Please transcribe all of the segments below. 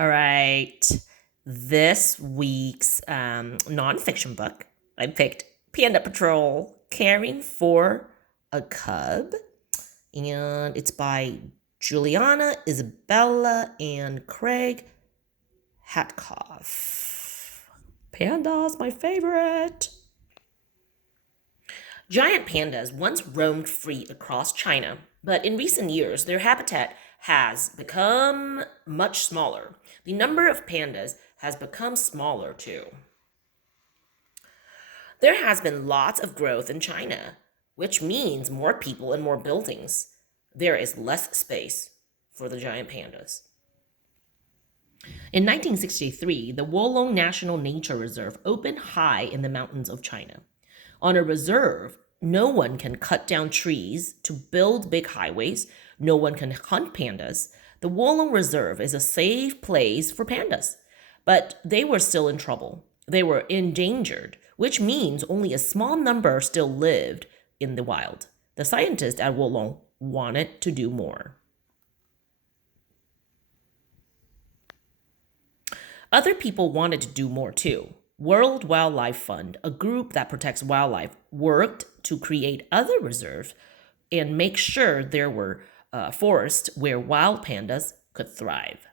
All right. This week's nonfiction book, I picked Panda Patrol Caring for a Cub. And it's by Juliana, Isabella, and Craig Hatkoff. Panda's my favorite. Giant pandas once roamed free across China, but in recent years, their habitat has become much smaller. The number of pandas has become smaller too. There has been lots of growth in China, which means more people and more buildings. There is less space for the giant pandas. In 1963, the Wolong National Nature Reserve opened high in the mountains of China. On a reserve, no one can cut down trees to build big highways. No one can hunt pandas. The Wolong Reserve is a safe place for pandas. But they were still in trouble. They were endangered, which means only a small number still lived in the wild. The scientists at Wolong wanted to do more. Other people wanted to do more too. World Wildlife Fund, a group that protects wildlife, worked to create other reserves and make sure there were forests where wild pandas could thrive.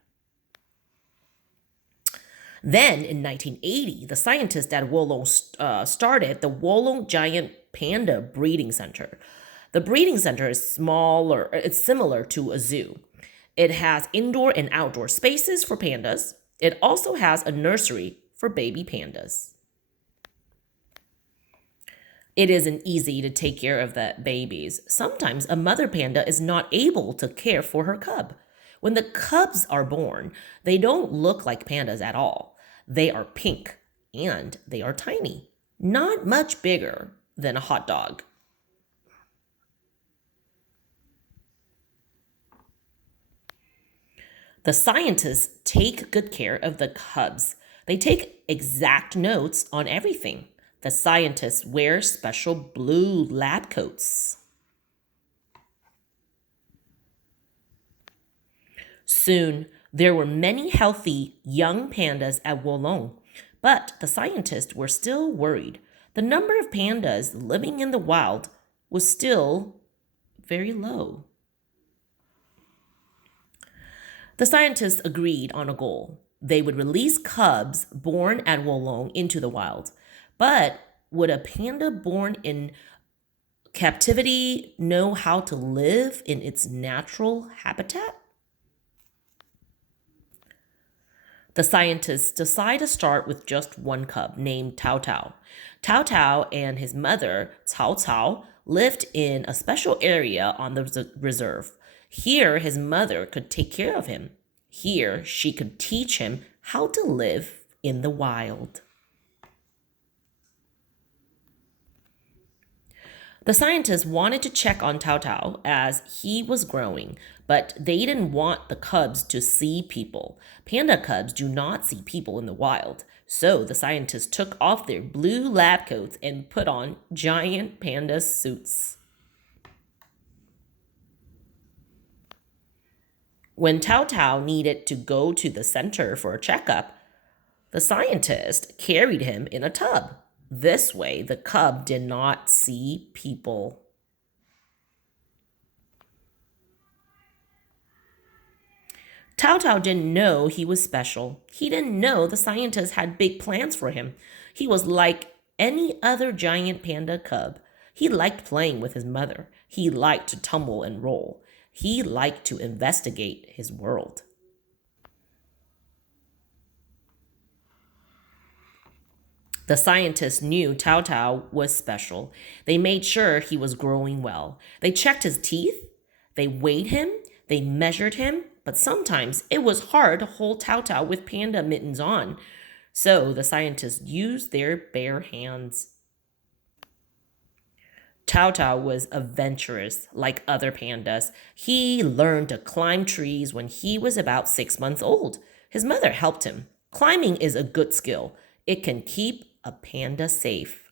Then in 1980, the scientists at Wolong started the Wolong Giant Panda Breeding Center. The breeding center is smaller, it's similar to a zoo. It has indoor and outdoor spaces for pandas. It also has a nursery for baby pandas. It isn't easy to take care of the babies. Sometimes a mother panda is not able to care for her cub. When the cubs are born, they don't look like pandas at all. They are pink and they are tiny, not much bigger than a hot dog. The scientists take good care of the cubs. They take exact notes on everything. The scientists wear special blue lab coats. Soon, there were many healthy young pandas at Wolong, but the scientists were still worried. The number of pandas living in the wild was still very low. The scientists agreed on a goal. They would release cubs born at Wolong into the wild. But would a panda born in captivity know how to live in its natural habitat? The scientists decide to start with just one cub named Tao Tao. Tao Tao and his mother, Cao Cao, lived in a special area on the reserve. Here, his mother could take care of him. Here, she could teach him how to live in the wild. The scientists wanted to check on Tao Tao as he was growing, but they didn't want the cubs to see people. Panda cubs do not see people in the wild. So the scientists took off their blue lab coats and put on giant panda suits. When Tao Tao needed to go to the center for a checkup, the scientist carried him in a tub. This way, the cub did not see people. Tao Tao didn't know he was special. He didn't know the scientists had big plans for him. He was like any other giant panda cub. He liked playing with his mother. He liked to tumble and roll. He liked to investigate his world. The scientists knew Tao Tao was special. They made sure he was growing well. They checked his teeth. They weighed him. They measured him. But sometimes it was hard to hold Tao Tao with panda mittens on. So the scientists used their bare hands. Tao Tao was adventurous like other pandas. He learned to climb trees when he was about 6 months old. His mother helped him. Climbing is a good skill. It can keep a panda safe.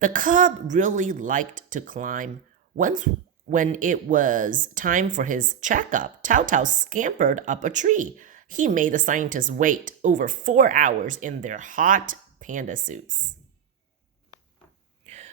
The cub really liked to climb. Once When it was time for his checkup, Tao Tao scampered up a tree. He made the scientists wait over 4 hours in their hot panda suits.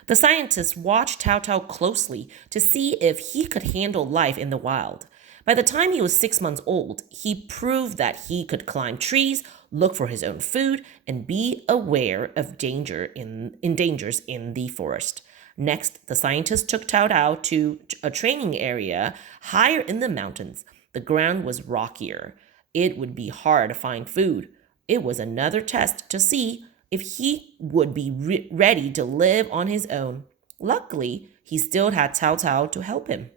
The scientists watched Tao Tao closely to see if he could handle life in the wild. By the time he was 6 months old, he proved that he could climb trees, look for his own food, and be aware of dangers in the forest. Next, the scientists took Tao Tao to a training area higher in the mountains. The ground was rockier. It would be hard to find food. It was another test to see if he would be ready to live on his own. Luckily, he still had Tao Tao to help him.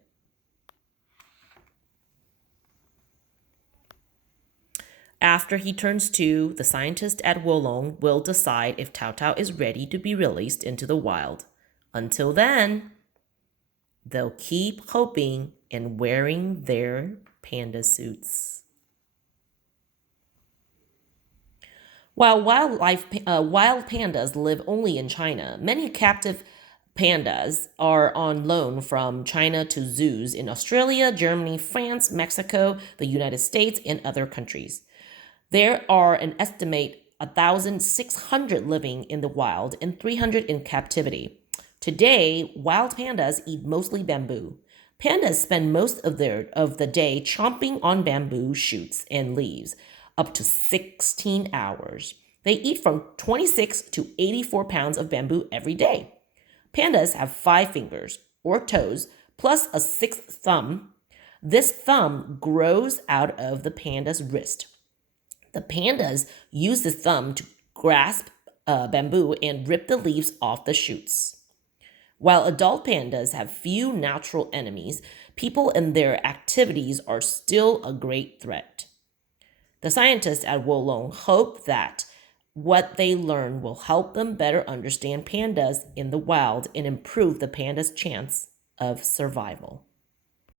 After he turns 2, the scientists at Wolong will decide if Tao Tao is ready to be released into the wild. Until then, they'll keep hoping and wearing their panda suits. While wild pandas live only in China, many captive pandas are on loan from China to zoos in Australia, Germany, France, Mexico, the United States, and other countries. There are an estimate 1,600 living in the wild and 300 in captivity. Today, wild pandas eat mostly bamboo. Pandas spend most of the day chomping on bamboo shoots and leaves, up to 16 hours. They eat from 26 to 84 pounds of bamboo every day. Pandas have 5 fingers or toes plus a 6th thumb. This thumb grows out of the panda's wrist. The pandas use the thumb to grasp bamboo and rip the leaves off the shoots. While adult pandas have few natural enemies, people and their activities are still a great threat. The scientists at Wolong hope that what they learn will help them better understand pandas in the wild and improve the panda's chance of survival.